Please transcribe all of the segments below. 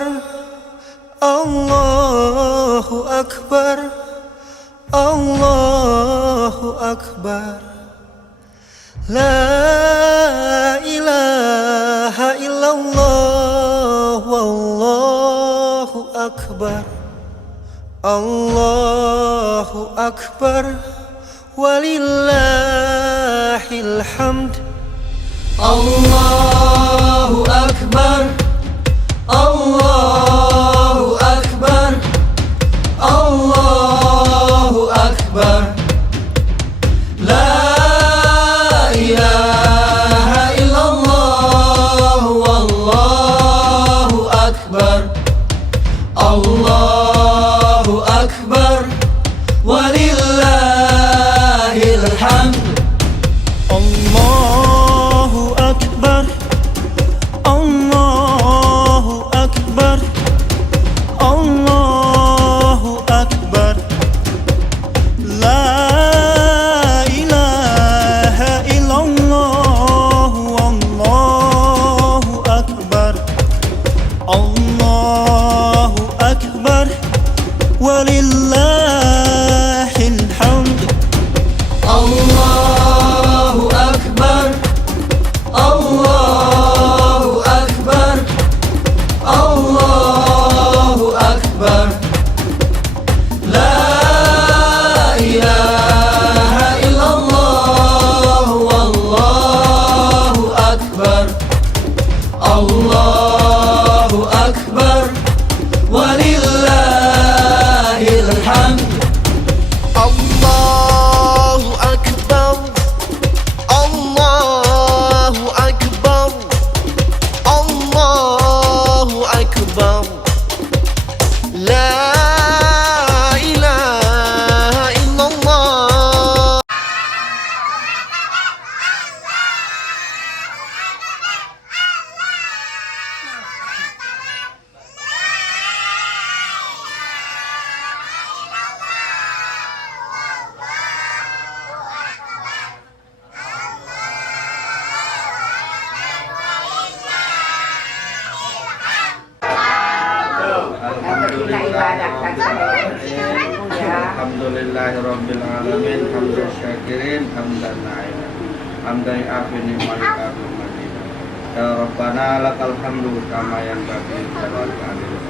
Akbar, Allahu Akbar, Allahu Akbar. La ilaha illallah, wallahu akbar. Allahu akbar, walillahil hamd. Allahu akbar, Allahu akbar, Allahu akbar. La ilaha illallah, wallahu akbar. Allahu akbar, walillahil hamd. Allahu akbar, Allahu akbar, Allahu akbar. La ilaha illallah, wallahu akbar. Allahu akbar, walillahil hamd. Allahu akbar, Allahu akbar, Allahu akbar. La ilaha illallah, wallahu akbar. Allahu akbar, walillahil hamd. Allahu akbar, Allahu akbar, Allahu akbar. La ilaha illallah. Alhamdulillahirabbil alamin, hamdan syakirin, hamdan na'iman, hamdan afin malik abul madinah. Ya Rabbana lakal hamdu kama yanbaghi li jalali wajhik.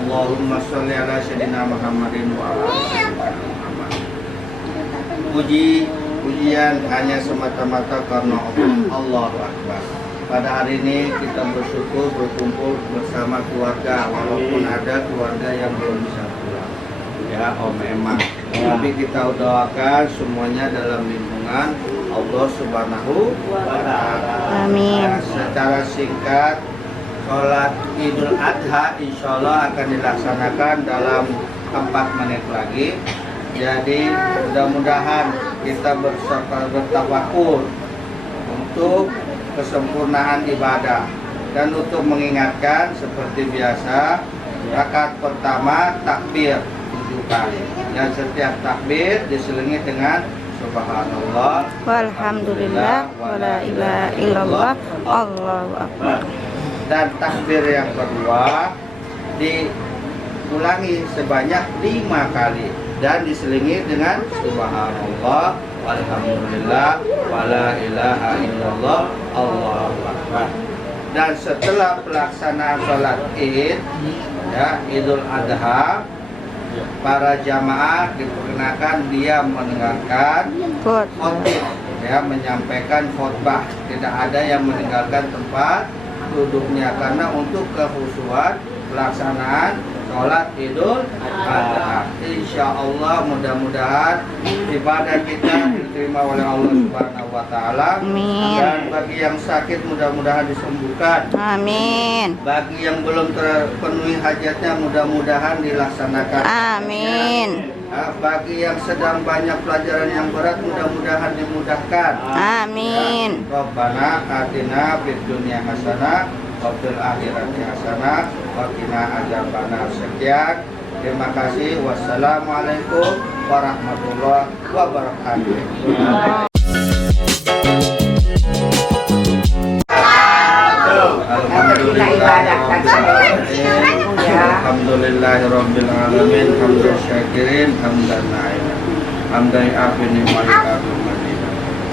Allahumma sholli ala sayyidina Muhammadin wa ala ali sayyidina Muhammad. Pujian hanya semata-mata karena Allah. Allahu akbar. Pada hari ini kita bersyukur berkumpul bersama keluarga, walaupun ada keluarga yang belum bisa pulang. Ya Om Emang, tapi kita doakan semuanya dalam lindungan Allah Subhanahu wa Ta'ala. Amin. Ya, secara singkat, sholat Idul Adha insya Allah akan dilaksanakan dalam 4 menit lagi. Jadi mudah-mudahan kita bertawakkul untuk kesempurnaan ibadah, dan untuk mengingatkan seperti biasa, rakaat pertama takbir 7 kali, dan setiap takbir diselingi dengan subhanallah, Walhamdulillah, wala ilaha illallah, Allahu akbar. dan takbir yang kedua diulangi sebanyak 5 kali dan diselingi dengan subhanallah, walhamdulillah, wala ilaha illallah, Allahu akbar. Dan setelah pelaksanaan sholat Id, ya, Idul Adha, para jamaah diperkenakan dia mendengarkan khotib, ya, menyampaikan khotbah. Tidak ada yang meninggalkan tempat duduknya karena untuk kekhusyuan pelaksanaan sholat Idul Adha. Insya Allah mudah-mudahan ibadah kita diterima oleh Allah Subhanahu wa Ta'ala. Amin. Dan bagi yang sakit mudah-mudahan disembuhkan. Amin. Bagi yang belum terpenuhi hajatnya mudah-mudahan dilaksanakan. Amin. Ya, bagi yang sedang banyak pelajaran yang berat mudah-mudahan dimudahkan. Amin. Ya, Rabbana atina fid dunya hasanah wa fil akhirati hasanah wa qina adzabannar. Sekian. Terima kasih. Wassalamualaikum warahmatullahi wabarakatuh. Alhamdulillah ibadah Alhamdulillahi rabbil alamin hamdan syakirin hamdan na'iman hamdan afin ni'mal abdul majid.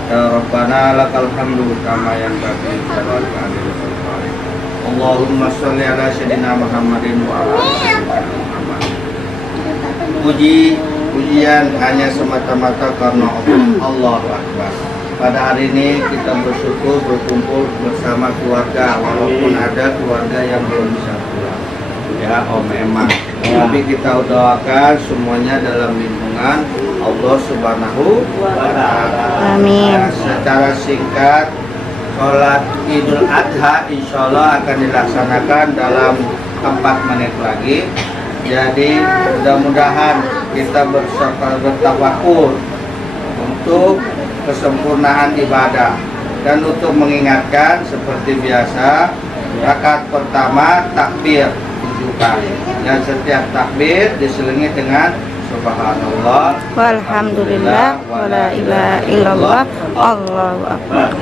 Ya Rabbana lakal hamdu kama yanbaghi li jalali wajhik. Allahumma sholli ala sayyidina Muhammadin wa ala ali sayyidina Muhammad. Pujian hanya semata-mata karena Allah. Allahu Akbar. Pada hari ini kita bersyukur berkumpul bersama keluarga, walaupun ada keluarga yang belum bisa pulang. Ya Om Emma. Tapi kita doakan semuanya dalam lindungan Allah Subhanahu wa Ta'ala. Amin. Ya, secara singkat, sholat Idul Adha insya Allah akan dilaksanakan dalam 4 menit lagi. Jadi mudah-mudahan kita bertawakkul untuk kesempurnaan ibadah dan untuk mengingatkan seperti biasa rakaat pertama takbir 7 kali dan setiap takbir diselingi dengan subhanallah Walhamdulillah wala ilaha illallah Allahu akbar.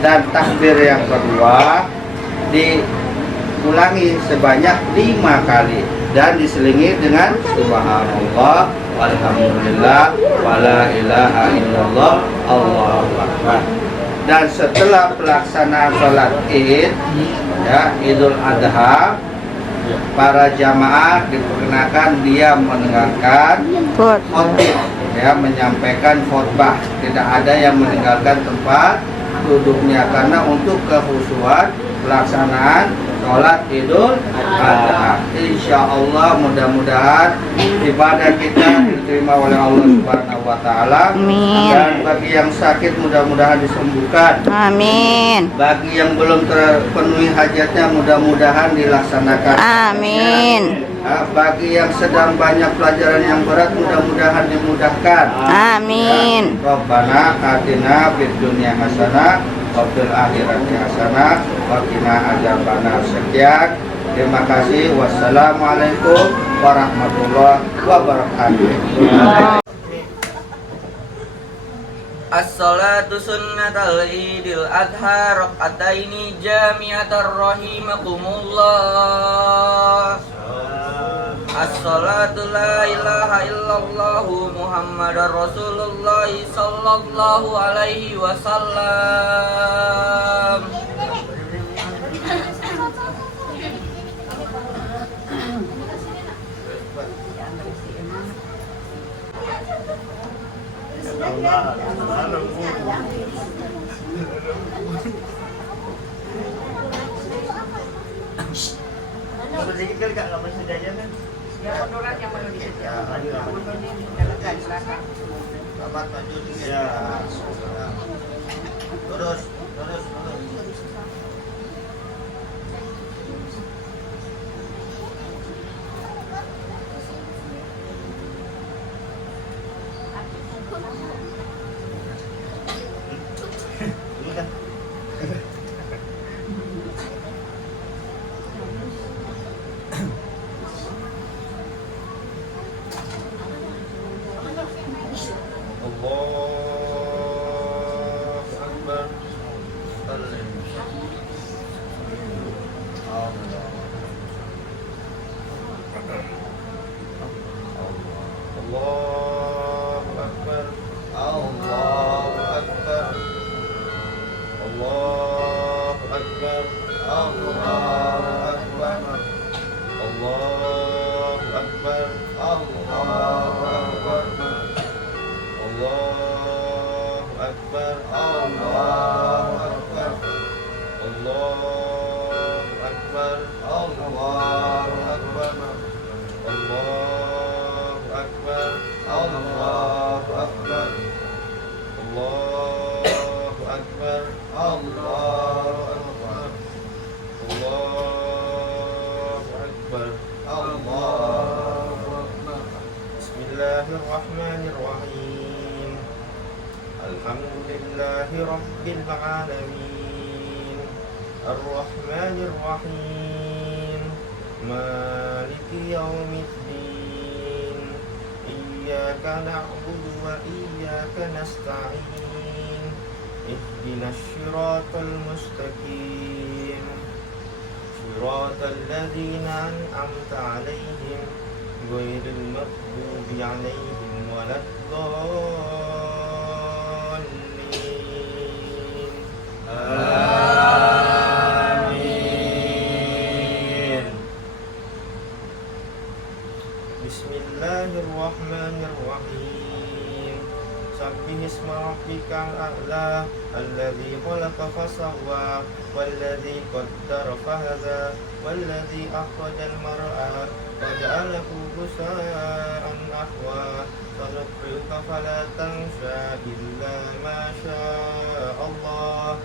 dan takbir yang kedua diulangi sebanyak 5 kali dan diselingi dengan subhanallah walhamdulillah wala ilaha illallah Allahu akbar. Dan setelah pelaksanaan sholat Id ya Idul Adha, para jamaah diperkenakan dia mendengarkan khotib ya, menyampaikan khotbah, tidak ada yang meninggalkan tempat duduknya karena untuk kekhusyuan pelaksanaan sholat Idul Adha. Insya Allah mudah-mudahan ibadah kita diterima oleh Allah Subhanahu wa Ta'ala. Amin. Dan bagi yang sakit mudah-mudahan disembuhkan. Amin. Bagi yang belum terpenuhi hajatnya mudah-mudahan dilaksanakan. Amin. Bagi yang sedang banyak pelajaran yang berat mudah-mudahan dimudahkan. Amin. Rabbana atina fid dunya hasanah wa fil akhirati hasanah wa qina adzabannar. Sekian, terima kasih. Wassalamualaikum warahmatullahi wabarakatuh. As-salatu sunnatal idil adha raqataini jami'atar rahimakumullah. As-salatu la ilaha illallah Muhammadar Rasulullah sallallahu alaihi wasallam. Terus. Bismillahirrahmanirrahim. Alhamdulillahi rabbil alamin. Ar-Rahmanir-Rahim. Maliki yaumiddin. Iyyaka na'budu wa iyyaka nasta'in. Ihdinas siratal mustaqim. صراط الذين أنعمت عليهم غير المغضوب عليهم ولا الضالين آمين. بسم الله الرحمن الرحيم. سبح اسم ربك الأعلى الذي خلق فسوى والذي قدر فهدى والذي أخرج المرعى وجعله غثاء أحوى سنقرئك فلا تنسى إلا ما شاء الله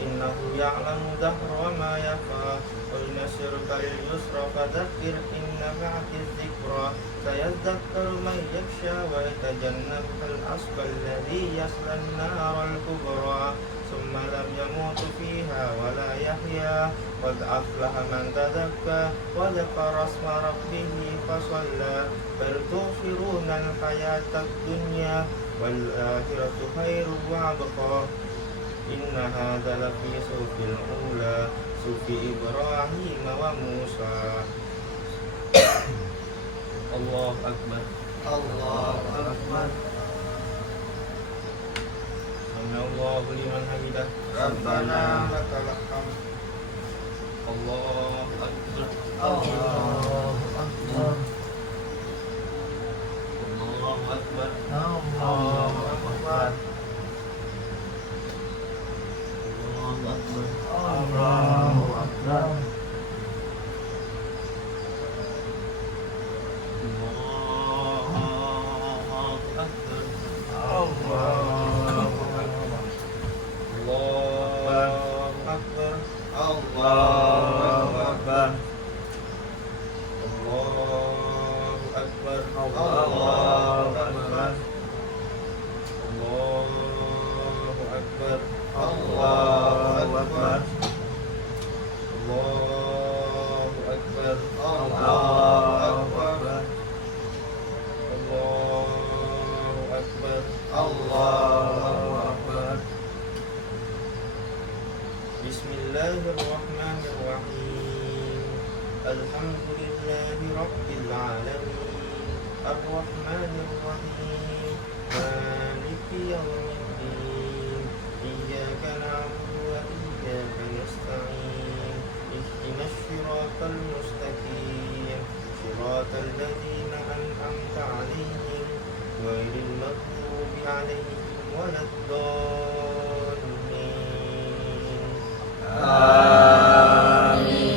إنه يعلم الجهر وما يخفى وينشرك لليسر فذكر إن نفعت الذكرى سيذكر من يخشى ويتجنبها الأشقى الذي يصلى النار الكبرى ثم لم يموت فيها ولا يحيا قد أفلح من تزكى وذكر اسم ربه فصلى بل تؤثرون الحياة الدنيا والآخرة خير وأبقى إن هذا لفي صحف الأولى صحف إبراهيم وموسى. الله أكبر. الله Akbar. سمع الله لمن حمده. Rabbana lakal hamd. الله أكبر. Allahu Akbar. الله أكبر. Allahu Akbar. الله أكبر. Allahu Akbar. الله أكبر. Allahu Akbar. الله أكبر. Allahu Akbar. الله أكبر. Allahu Akbar. الله أكبر. Allahu Akbar. الله أكبر. Allahu Akbar. الله أكبر. Allahu Akbar. بسم الله الرحمن الرحيم. الحمد لله رب العالمين الرحمن الرحيم مالك يوم الدين إياك نعبد وإياك نستعين اهدنا الصراط المستقيم صراط الذين أنعمت عليهم غير المغضوب عليهم ولا الضالين Amin.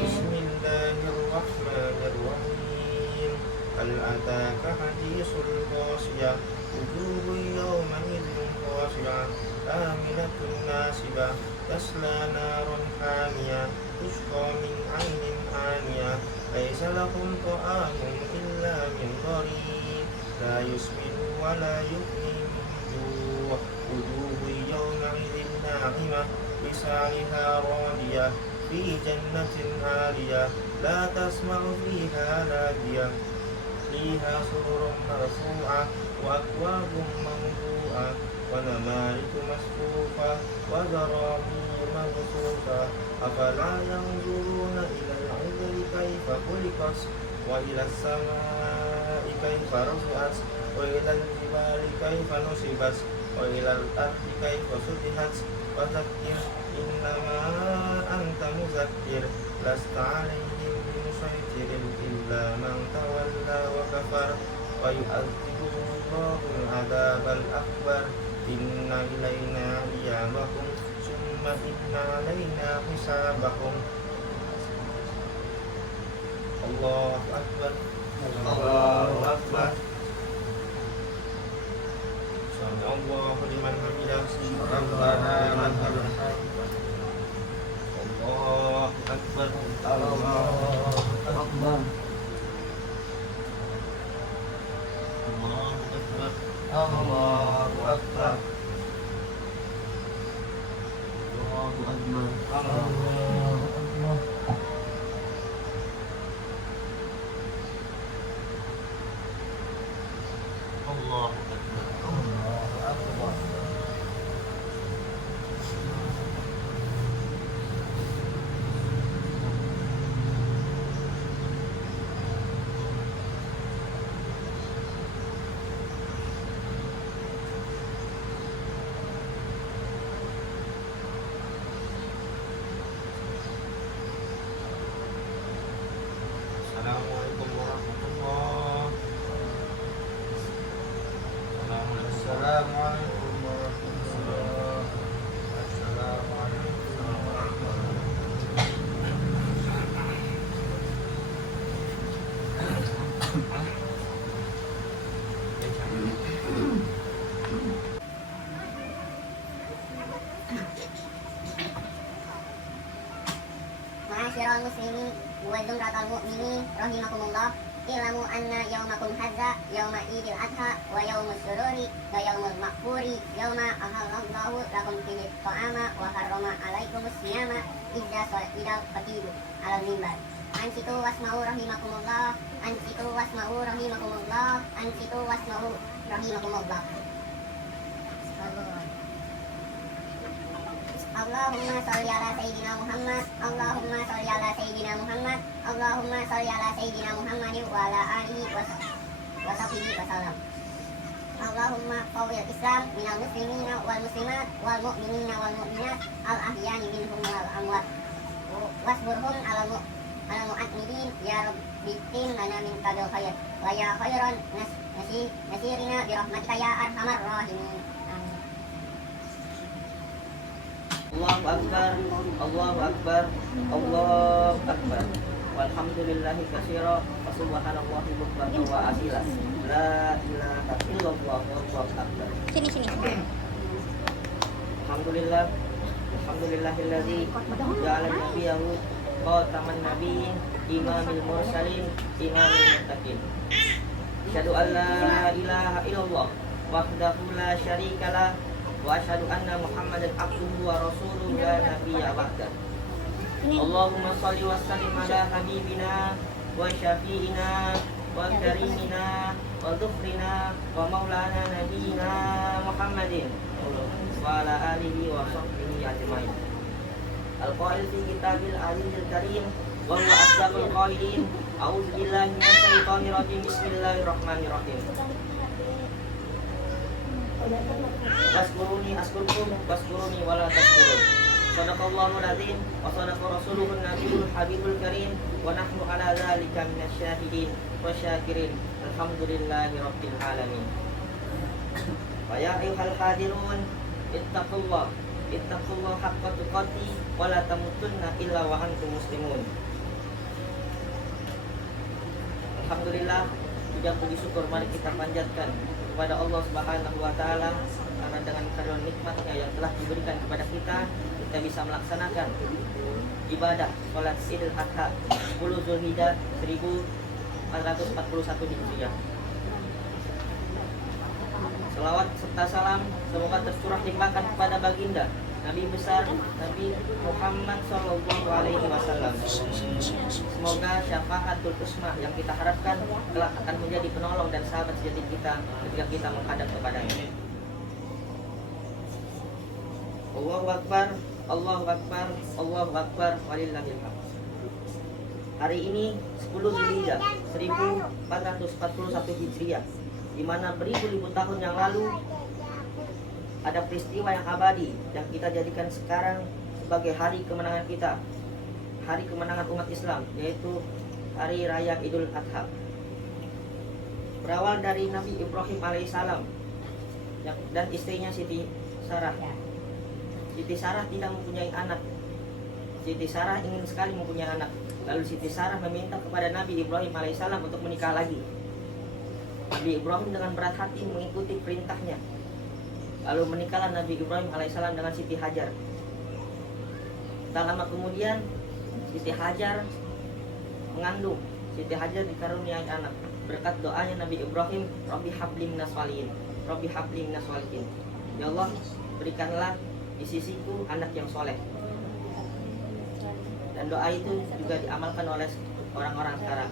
بسم الله الرحمن الرحيم. هل أتاك حديث الغاشية وجوه يومئذ خاشعة آمنة ناصبة تصلى نارا حامية تسقى من عين آنية ليس لهم طعام إلا من ضريع لا يسمن ولا يغني من جوع وجوه يومئذ ناعمة لسعيها راضية في جنة عالية لا تسمع فيها لاغية فيها سرر مرفوعة وأكواب موضوعة ونمارق مصفوفة وزرابي مبثوثة أفلا ينظرون إلى العبر كيف خلقت وإلى السماء كيف رفعت وإلى الجبال كيف نصبت وإلى الأرض كيف سطحت فذكر إنما أنت مذكر لست عليهم بمسيطر إلا من تولى وكفر ويعذبه الله العذاب الأكبر إن إلينا إيابهم ثم إن علينا حسابهم. الله أكبر. Allahu Akbar. سمع الله لمن حمده. Rabbana lakal hamd. الله أكبر. Allahu Akbar. الله أكبر. Allahu Akbar. الله أكبر. Allahu Akbar. الله أكبر. Allahu Akbar. ma'asyiral muslimin wa zumratal mu'minin rahimakumullah. Ilamu anna yaumakum hadza yauma idil adha wa yaumul sururi wa yaumul maghfuri yauma ahallallahu lakum fihi ta'ama wa harrama alaikumus siyama idza fatidu alal mimbar. Ansitu wasma'u rahimakumullah. Ansitu wasma'u rahimakumullah. Ansitu wasma'u rahimakumullah. Allahumma sholli ala sayyidina Muhammad. Allahumma sholli ala sayyidina Muhammad. Allahumma sholli ala sayyidina Muhammad wa ala alihi wa sahbihi wa sallam. Allahumma qawwil Islam minal muslimina wal muslimat wal mu'minina wal mu'minat al ahyani minhum wal amwat wasburhum ala mu'admidin ya rabbi tim lana min kadal khair wa ya khairan nasirina bi rahmatika ya arhamar rahimin. Allahu Akbar, Allahu Akbar, Allahu Akbar. Walhamdulillahi katsira wa subhanallahi bukratan wa asila. La ilaha illallah wallahu akbar. Sini. Alhamdulillah. Alhamdulillahilladzi ja'ala nabiyahu khataman nabiyyin imamil mursalin imamil muttaqin. Asyhadu an la ilaha illallah wahdahu la syarikalah wa asyhadu anna Muhammadan abduhu wa rasuluhu la nabiyya ba'da. Allahumma shalli wa sallim ala habibina wa syafi'ina wa karimina wa dhufrina wa maulana nabiyyina Muhammadin wa ala alihi wa sahbihi ajmain. Al-qail fi kitabil azizil karim wa huwa asdaqul qailin. A'udzu billahi minasy syaithanir rajim. Bismillahirrahmanirrahim. Waskuruni askurkum waskuruni wala taskurun. Sadaqallahul azim wa sadaqa rasuluhun nabiyul habibul karim wa nahnu ala dzalika minasyahidin wa syakirin. Alhamdulillahi rabbil alamin. Wa ya ayyuhal hadirun ittaqullah haqqa tuqatih wa la tamutunna illa wa antum muslimun. Alhamdulillah, puja puji syukur mari kita panjatkan kepada Allah Subhanahu wa taala karena dengan karunia nikmatnya yang telah diberikan kepada kita bisa melaksanakan ibadah salat Idul Adha 10 Zulhijjah 1441 Hijriah. Selawat serta salam semoga tercurah limpahkan kepada baginda Nabi besar Nabi Muhammad Sallallahu Alaihi Wasallam. Semoga syafaatul usma yang kita harapkan kelak akan menjadi penolong dan sahabat sejati kita ketika kita menghadap kepadanya. Allahu Akbar, Allahu Akbar, Allahu Akbar, walillahil hamd. Hari ini 10 Zulhijjah 1441 Hijriah, di mana beribu-ribu tahun yang lalu ada peristiwa yang abadi yang kita jadikan sekarang sebagai hari kemenangan kita, hari kemenangan umat Islam, yaitu hari raya Idul Adha. Berawal dari Nabi Ibrahim alaihissalam dan istrinya Siti Sarah. Siti Sarah tidak mempunyai anak. Siti Sarah ingin sekali mempunyai anak. Lalu Siti Sarah meminta kepada Nabi Ibrahim alaihissalam untuk menikah lagi. Nabi Ibrahim dengan berat hati mengikuti perintahnya. Lalu menikahlah Nabi Ibrahim alaihissalam dengan Siti Hajar. Tak lama kemudian Siti Hajar mengandung. Siti Hajar dikaruniai anak berkat doanya Nabi Ibrahim, Rabbi habli minas sholihin, Rabbi habli minas sholihin. Ya Allah, berikanlah di sisiku anak yang soleh. Dan doa itu juga diamalkan oleh orang-orang sekarang.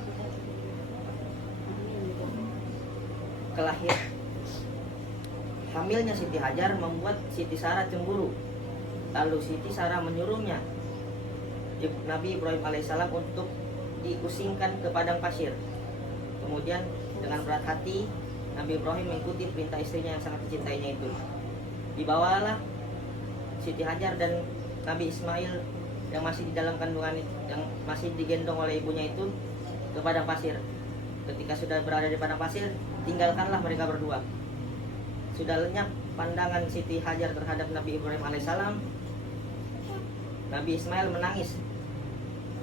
Kelahiran hamilnya Siti Hajar membuat Siti Sarah cemburu. Lalu Siti Sarah menyuruhnya Nabi Ibrahim alaihissalam untuk diusingkan ke padang pasir. Kemudian dengan berat hati Nabi Ibrahim mengikuti perintah istrinya yang sangat dicintainya itu. Dibawalah Siti Hajar dan Nabi Ismail yang masih di dalam kandungan, yang masih digendong oleh ibunya itu, ke padang pasir. Ketika sudah berada di padang pasir, tinggalkanlah mereka berdua. Sudah lenyap pandangan Siti Hajar terhadap Nabi Ibrahim alaihissalam, Nabi Ismail menangis.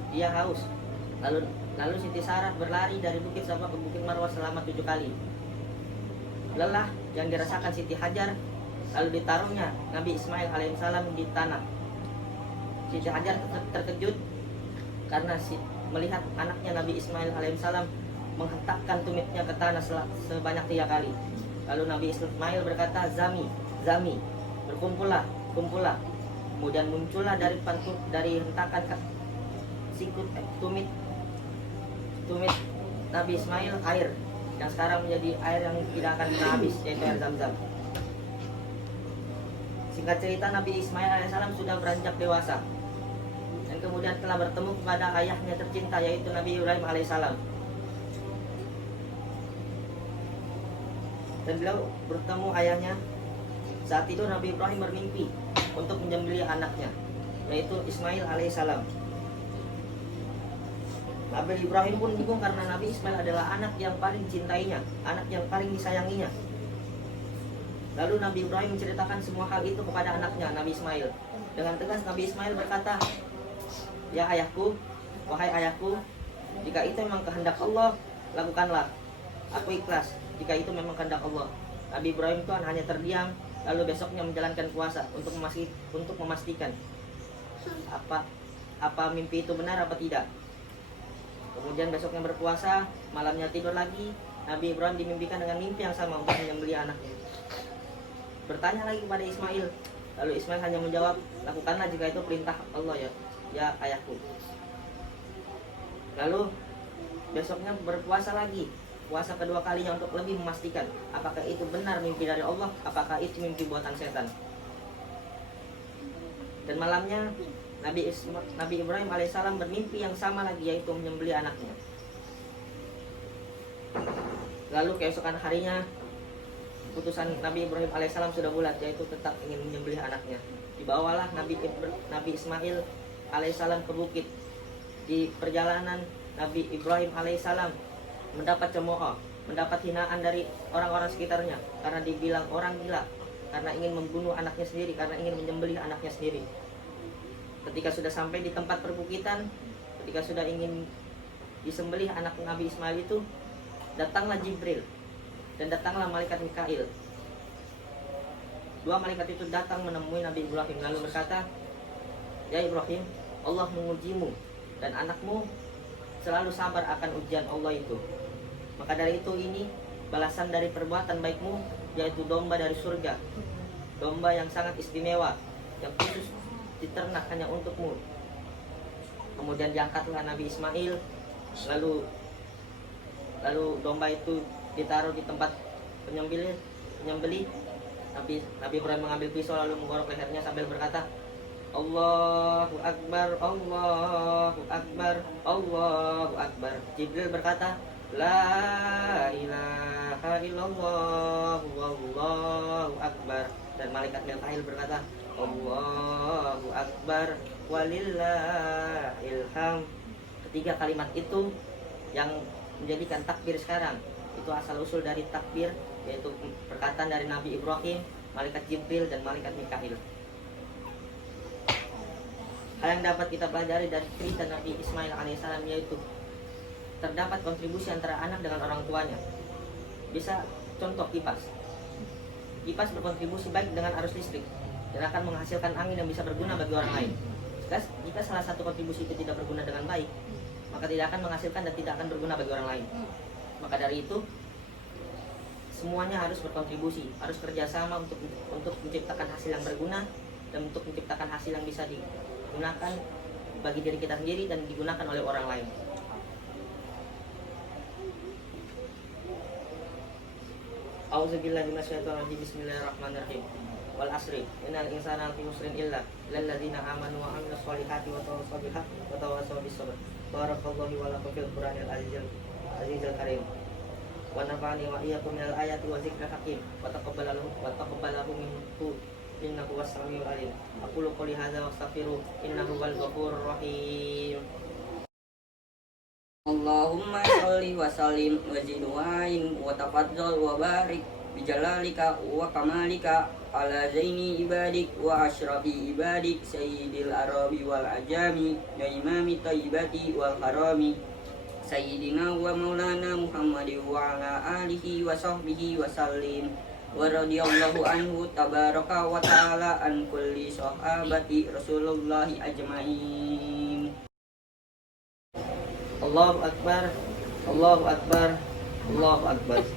Dia haus. Lalu Siti Sarah berlari dari bukit Safa ke bukit Marwah selama 7 kali. Lelah yang dirasakan Siti Hajar, lalu ditaruhnya Nabi Ismail alaihissalam di tanah. Siti Hajar terkejut karena melihat anaknya Nabi Ismail alaihissalam menghentakkan tumitnya ke tanah sebanyak 3 kali. Lalu Nabi Ismail berkata, "Zami, Zami, berkumpullah, kumpullah." Kemudian muncullah dari hentakan sikut tumit Nabi Ismail air yang sekarang menjadi air yang tidak akan pernah habis, yaitu air Zam-Zam. Singkat cerita, Nabi Ismail alaihissalam sudah beranjak dewasa dan kemudian telah bertemu kepada ayahnya tercinta, yaitu Nabi Ibrahim alaihissalam. Dan beliau bertemu ayahnya. Saat itu Nabi Ibrahim bermimpi untuk menyembelih anaknya, yaitu Ismail alaihissalam. Nabi Ibrahim pun bingung karena Nabi Ismail adalah anak yang paling dicintainya, anak yang paling disayanginya. Lalu Nabi Ibrahim menceritakan semua hal itu kepada anaknya, Nabi Ismail. Dengan tegas Nabi Ismail berkata, "Ya ayahku, wahai ayahku, jika itu memang kehendak Allah, lakukanlah. Aku ikhlas jika itu memang kehendak Allah." Nabi Ibrahim itu hanya terdiam, lalu besoknya menjalankan puasa untuk memastikan apa mimpi itu benar apa tidak. Kemudian besoknya berpuasa, malamnya tidur lagi. Nabi Ibrahim dimimpikan dengan mimpi yang sama untuk menyembelih anaknya. Bertanya lagi kepada Ismail, lalu Ismail hanya menjawab, "Lakukanlah jika itu perintah Allah ya ayahku." Lalu besoknya berpuasa lagi, puasa kedua kalinya untuk lebih memastikan apakah itu benar mimpi dari Allah, apakah itu mimpi buatan setan. Dan malamnya Nabi Ibrahim alaihissalam bermimpi yang sama lagi, yaitu menyembelih anaknya. Lalu keesokan harinya putusan Nabi Ibrahim alaihissalam sudah bulat, yaitu tetap ingin menyembelih anaknya. Dibawalah Nabi Ismail alaihissalam ke bukit. Di perjalanan Nabi Ibrahim alaihissalam mendapat cemooh, mendapat hinaan dari orang-orang sekitarnya karena dibilang orang gila, karena ingin membunuh anaknya sendiri, karena ingin menyembelih anaknya sendiri. Ketika sudah sampai di tempat perbukitan, ketika sudah ingin disembelih anak Nabi Ismail itu, datanglah Jibril dan datanglah malaikat Mikail. 2 malaikat itu datang menemui Nabi Ibrahim lalu berkata, "Ya Ibrahim, Allah mengujimu dan anakmu selalu sabar akan ujian Allah itu. Maka dari itu ini balasan dari perbuatan baikmu, yaitu domba dari surga, domba yang sangat istimewa, yang khusus diternak hanya untukmu." Kemudian diangkatlah Nabi Ismail, lalu domba itu ditaruh di tempat penyembelih. Nabi Ibrahim mengambil pisau lalu menggorok lehernya sambil berkata, "Allahu Akbar, Allahu Akbar, Allahu Akbar." Jibril berkata, "La ilaha illallah, Allahu Akbar." Dan malaikat Mikail berkata, "Allahu Akbar, walillahil hamd." Ketiga kalimat itu yang menjadikan takbir sekarang itu asal usul dari takbir, yaitu perkataan dari Nabi Ibrahim, malaikat Jibril dan malaikat Mikail. Hal yang dapat kita pelajari dari cerita Nabi Ismail alaihissalam yaitu terdapat kontribusi antara anak dengan orang tuanya. Bisa contoh kipas berkontribusi baik dengan arus listrik dan akan menghasilkan angin yang bisa berguna bagi orang lain. Jika salah satu kontribusi itu tidak berguna dengan baik, maka tidak akan menghasilkan dan tidak akan berguna bagi orang lain. Maka dari itu semuanya harus berkontribusi, harus kerjasama untuk menciptakan hasil yang berguna dan untuk menciptakan hasil yang bisa digunakan bagi diri kita sendiri dan digunakan oleh orang lain. A'udzubillahi minasyaitonirrajim. Bismillahirrahmanirrahim. Wal asri innal insana lafi khusrin illa lilladzina amanu wa amilus solihati wa tawassaw bil haqqi wa tawassaw bis sabr. Barakallahu wa lakum fil Qur'anil azizil karim. Wa nafa'ani wa iyyakum minal ayati wa dzikril hakim. Wa taqabbalahu minhu innahu was-sami'ul alim. Aqulu qouli hadza wa astaghfiru innahu wal ghafurur rahim. Allahumma sholli wa sallim wa zid wa'in wa tafadzal wa barik bijalalika wa kamalika ala zaini ibadik wa ashrafi ibadik sayyidil arabi wal ajami ya imami tayyibati wal harami sayyidina wa maulana Muhammadi wa ala alihi wa sahbihi wa sallim wa radiyallahu anhu tabaraka wa ta'ala an kulli sahabati Rasulullahi ajmain. Allahu Akbar, Allahu Akbar, Allahu Akbar.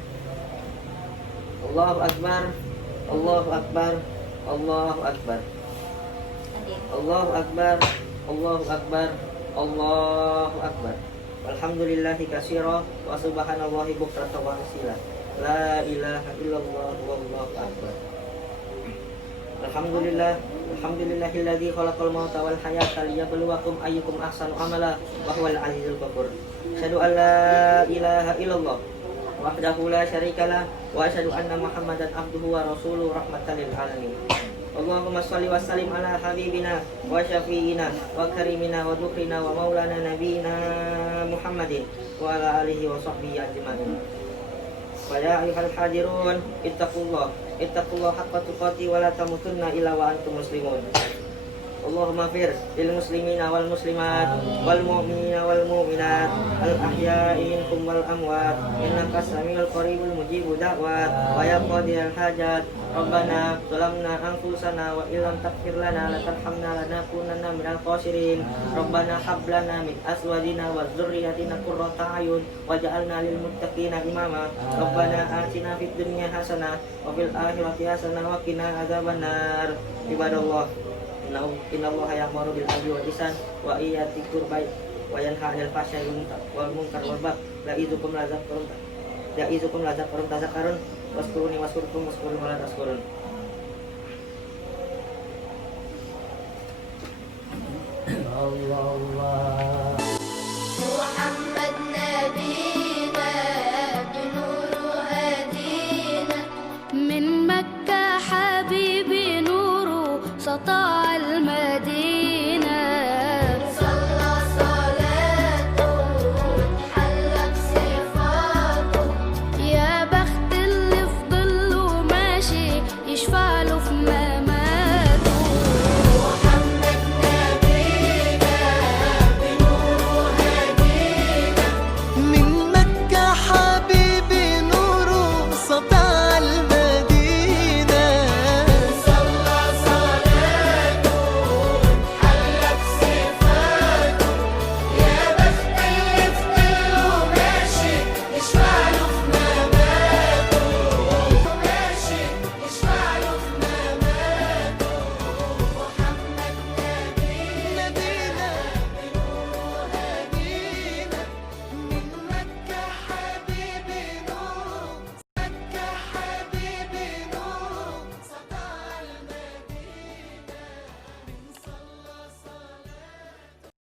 Allahu Akbar, Allahu Akbar, Allahu Akbar. Allahu Akbar, Allahu Akbar, Allahu Akbar. Alhamdulillahi katsira wa subhanallahi bukratan wa asila. La ilaha illallah wallahu akbar. Alhamdulillahilladzi khalaqal mauta wal hayata liyabluwakum ayyukum ahsanu amala wa huwal azizul ghafur. Asyhadu an la ilaha illallah wahdahu la syarikalah wa asyhadu anna Muhammadan abduhu wa rasuluhu rahmatan lil alamin. Allahumma shalli wa sallim ala habibina wa syafi'ina wa karimina wa dhukrina wa maulana nabiyina Muhammadin wa ala alihi wa sahbihi ajma'in. Wa ya ayyuhal hadirun ittaqullah haqqa tuqatih wa la tamutunna illa wa antum muslimun. Allahumma fir lil muslimina wal muslimat wal mu'minina wal mu'minat al ahya'i minkum wal amwat innaka samiul qaribul mujibud da'wat wa ya qadiyal hajat. Rabbana zalamna anfusana wa illam taghfir lana la tarhamna lanakunanna minal khasirin. Rabbana hab lana min azwajina wa dzurriyyatina qurrata a'yun waj'alna lil muttaqina imama. Rabbana atina fid dunya hasanah wa fil akhirati hasanah wa qina adzabannar. Ibadallah, innallaha ya'muru bil 'adli wal ihsan wa iyyatil qurba wa yanha 'anil fahsya'i wal munkar wal baghi ya'izukum la'allakum tadhakkarun. Waskuruni waskurkum waskuruni wa la taskurun. Allah